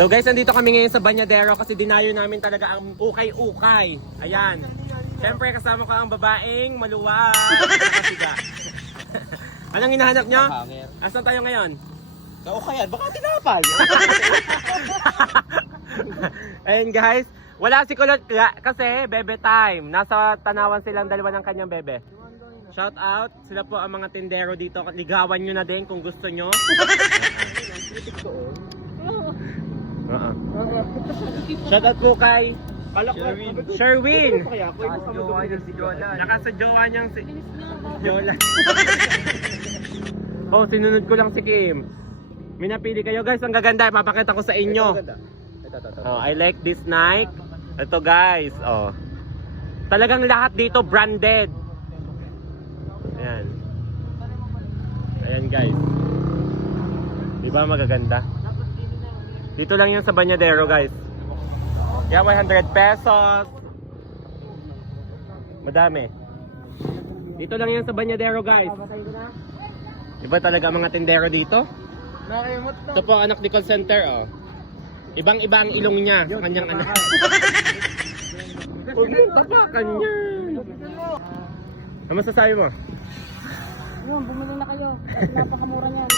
So guys, nandito kami ngayon sa Banyadero kasi dinayo namin talaga ang ukay-ukay. Ayan. Siyempre kasama ko ang babaeng maluwag. Nakasiga. Anong hinahanap nyo? Asan tayo ngayon? Sa ukayan, baka tinapay. Ayun guys, wala si Kulot kasi bebe time. Nasa Tanawan silang dalawa ng kanyang bebe. Shout out, sila po ang mga tindero dito. Ligawan nyo na din kung gusto nyo. Shout out po kay Sherwin. Nakasadyowa niyang si Jola. Oh, sinunod ko lang si Kim. May napili kayo guys, ang gaganda. Ipapakita ko sa inyo. Oh, I like this Nike. Ito guys, oh. Talagang lahat dito branded. Ayan. Ayan guys. Di ba magaganda? Dito lang yung sa Banyadero guys. Yan, 100 pesos. Madami. Dito lang yan sa Banyadero guys. Iba talaga mga tindero dito. Ito po anak ni call center oh. Ibang-iba ang ilong niya sa kanyang anak. Huwag mong tapakan yan. Ano masasabi mo? Yun, bumili na kayo. Napakamura niyan.